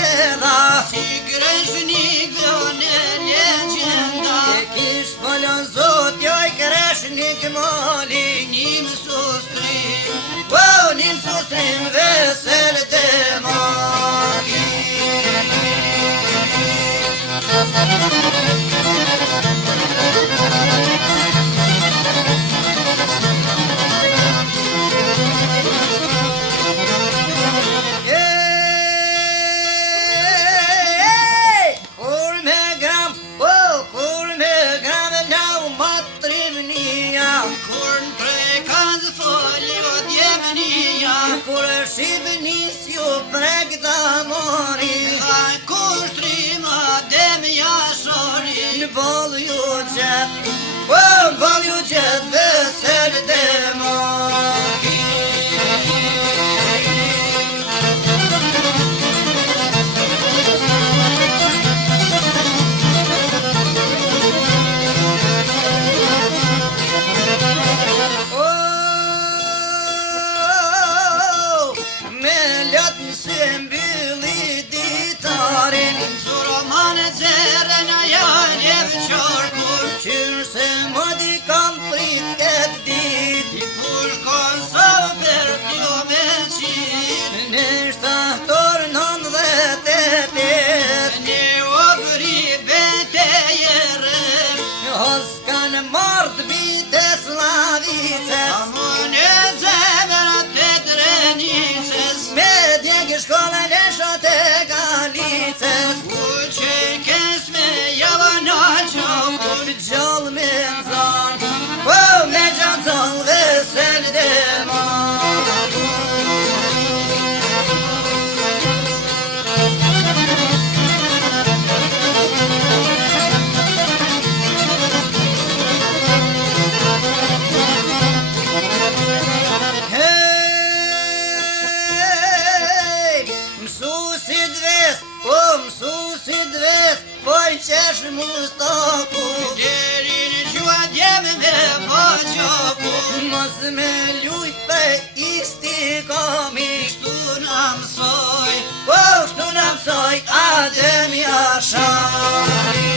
ledha Si Kreshnik vjone legjenda E kish folon zot joj Kreshnik mali Njim sustrim Po njim sustrim vesel të mali Kur shqipnis ju prek të mori Kur shtrima dem jashori Në bol ju qet Po në bol ju qet vesel të mori Qyrë se më di kam prit këtë dit I kush konsov për t'jo me qit Në shtahtor 98 Një obri bete jerem Hos kanë mart bite slavices Amun e zemrat të drenices Me djegi shkollën e shote galices U që kes me javana qokun Gjall me nëzan Po me gjatë zall vesel dhe Mësusit ves, po i qesh mustaku Deri në qua djeme me po qoku Mos me lujt për istikami Shtu në mësoj Po shtu në mësoj Adem Jashari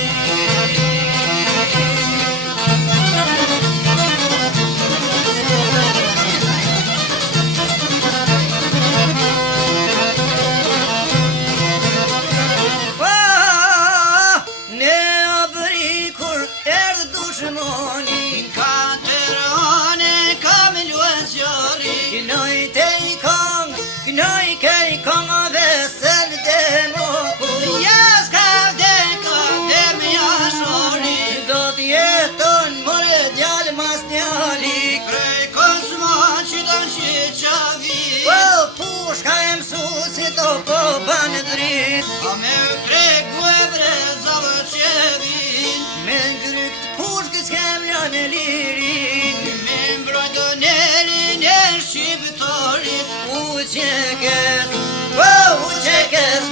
Knoj kej kong vesel demoku Jes ka deka dem jashori Do t'jeton more djal mas njali Krej kosma që don që qavi Po pushka e mësusit o po ban drit A me tregu e brezavë që vin Me ngrykt pushkës kem janë lirin Me mbrojtë nerin e shqiptarit U qekes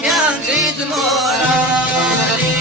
m'jan ngrit morali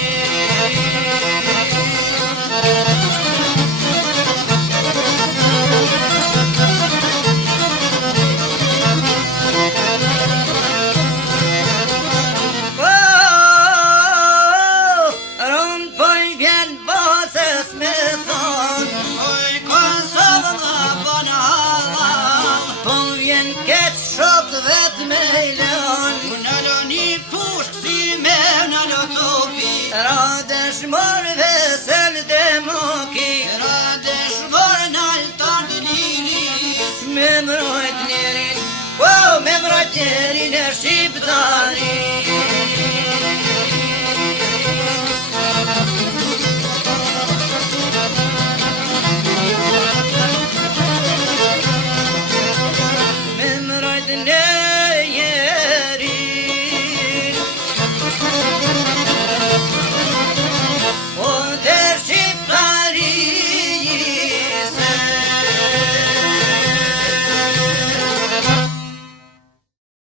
Ron po i vjen bases me thon Oj Kosovë më bëna halal Po vjen keq shok vet me ilon Në loni pushk si me në lotopi Radesh mor vesel demoki Radesh mor në altan të liris Me mrojt njerin Me mrojt njerin e shqiptarin